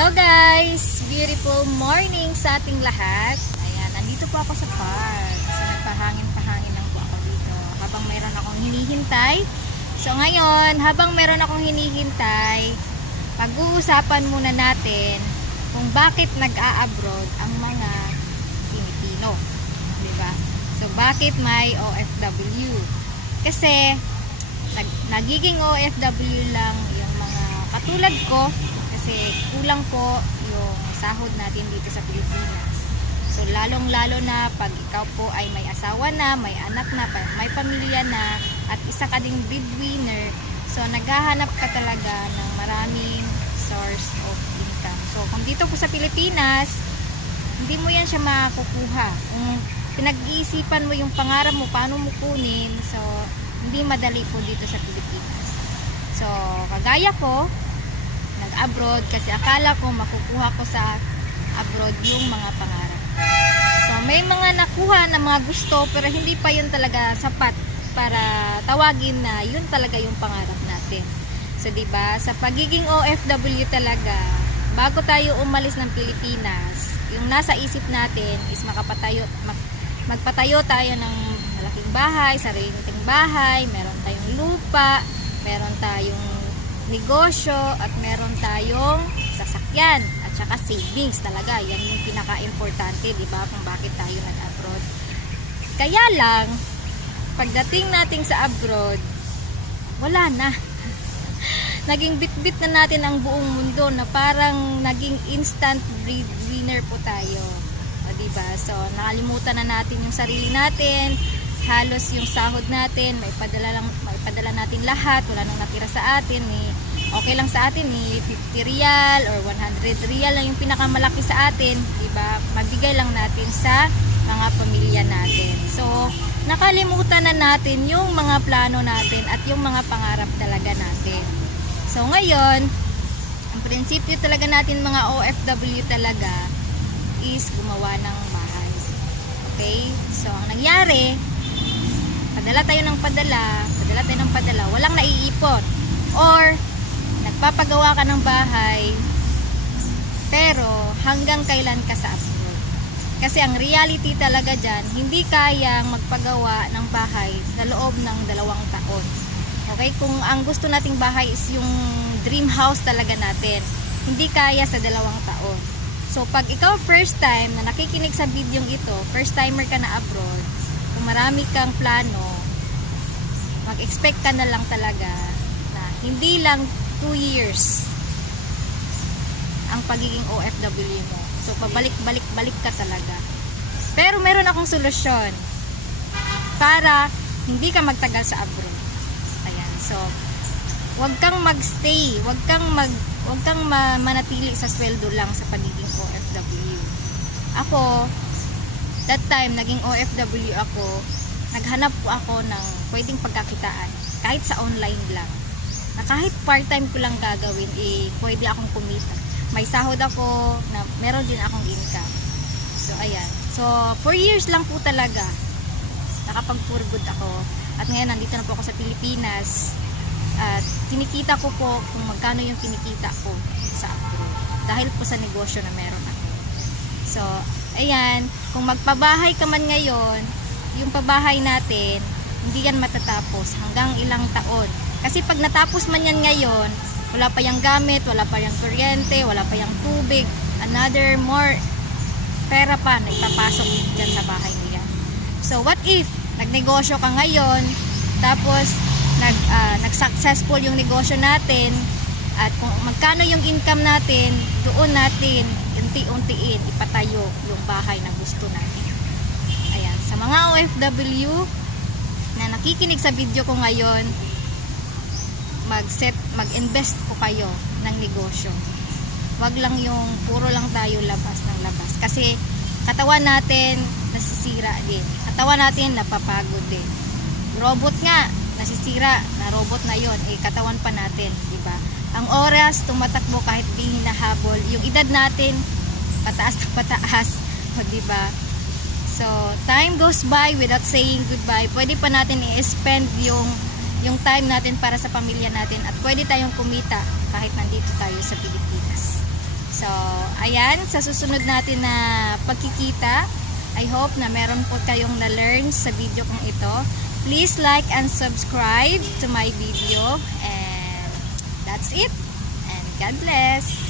Hello guys! Beautiful morning sa ating lahat. Ayan, nandito po ako sa park. So nagpahangin-pahangin lang po ako dito habang mayroon akong hinihintay. So ngayon, habang mayroon akong hinihintay, pag-uusapan muna natin kung bakit nag-a-abroad ang mga Pilipino. Diba? So bakit may OFW? Kasi nagiging OFW lang yung mga katulad ko. Kasi kulang po yung sahod natin dito sa Pilipinas. So lalong-lalo na pag ikaw po ay may asawa na, may anak na, may pamilya na, at isa ka ding breadwinner, so naghahanap ka talaga ng maraming source of income. So kung dito po sa Pilipinas, hindi mo yan siya makukuha. Kung pinag-iisipan mo yung pangarap mo, paano mo kunin, so hindi madali po dito sa Pilipinas. So kagaya ko, nag-abroad kasi akala ko makukuha ko sa abroad yung mga pangarap. So may mga nakuha na mga gusto pero hindi pa yun talaga sapat para tawagin na yun talaga yung pangarap natin. So diba, sa pagiging OFW talaga, bago tayo umalis ng Pilipinas, yung nasa isip natin is magpatayo tayo ng malaking bahay, sariling bahay, meron tayong lupa, meron tayong negosyo, at meron tayong sasakyan at saka savings talaga. Yan yung pinaka-importante, di ba, kung bakit tayo nag-abroad. Kaya lang, pagdating natin sa abroad, wala na. Naging bit-bit na natin ang buong mundo na parang naging instant breadwinner po tayo. O, di ba? So, nakalimutan na natin yung sarili natin. Halos yung sahod natin, may padala natin lahat, wala nang natira sa atin, okay lang sa atin, 50 real or 100 real lang yung pinakamalaki sa atin, diba? Magbigay lang natin sa mga pamilya natin. So, nakalimutan na natin yung mga plano natin at yung mga pangarap talaga natin. So, ngayon, ang prinsipyo talaga natin mga OFW talaga is gumawa ng bahay. Okay? So, ang nangyari, padala tayo ng padala, walang naiipon. Or, nagpapagawa ka ng bahay, pero hanggang kailan ka sa abroad? Kasi ang reality talaga dyan, hindi kayang magpagawa ng bahay sa loob ng 2 taon. Okay? Kung ang gusto nating bahay is yung dream house talaga natin, hindi kaya sa 2 taon. So, pag ikaw first time na nakikinig sa video ito, first timer ka na abroad, kung marami kang plano, mag-expect ka na lang talaga na hindi lang 2 years ang pagiging OFW mo. So, pabalik-balik ka talaga. Pero meron akong solusyon para hindi ka magtagal sa abroad. Ayan. So, wag kang magstay, wag kang manatili sa sweldo lang sa pagiging OFW. Ako, that time, naging OFW ako, naghanap po ako ng pwedeng pagkakitaan, kahit sa online lang. Na kahit part-time ko lang gagawin, pwede akong kumita. May sahod ako, na meron din akong income. So, ayan. So, 4 years lang po talaga, nakapag-for good ako. At ngayon, nandito na po ako sa Pilipinas. At kinikita ko po kung magkano yung kinikita ko sa abroad. Dahil po sa negosyo na meron ako. So, ayan, kung magpabahay ka man ngayon, yung pabahay natin, hindi yan matatapos hanggang ilang taon. Kasi pag natapos man yan ngayon, wala pa yung gamit, wala pa yung kuryente, wala pa yung tubig, another more pera pa na ipapasok dyan sa bahay niya. So what if nagnegosyo ka ngayon, tapos nag-successful yung negosyo natin, at kung magkano yung income natin, doon natin unti-untiin ipatayo yung bahay na gusto natin. Ayan, sa mga OFW na nakikinig sa video ko ngayon, mag-invest po kayo ng negosyo. Wag lang yung puro lang tayo labas ng labas. Kasi katawan natin nasisira din. Katawan natin napapagod din. Robot nga, nasisira na robot na yon, katawan pa natin, di ba? Ang oras tumatakbo kahit di hinahabol. Yung edad natin pataas na pataas, di ba? So, time goes by without saying goodbye. Pwede pa natin i-spend yung time natin para sa pamilya natin, at pwede tayong kumita kahit nandito tayo sa Pilipinas. So, ayan, sa susunod natin na pagkikita, I hope na meron po kayong na-learn sa video kong ito. Please like and subscribe to my video. And that's it. And God bless.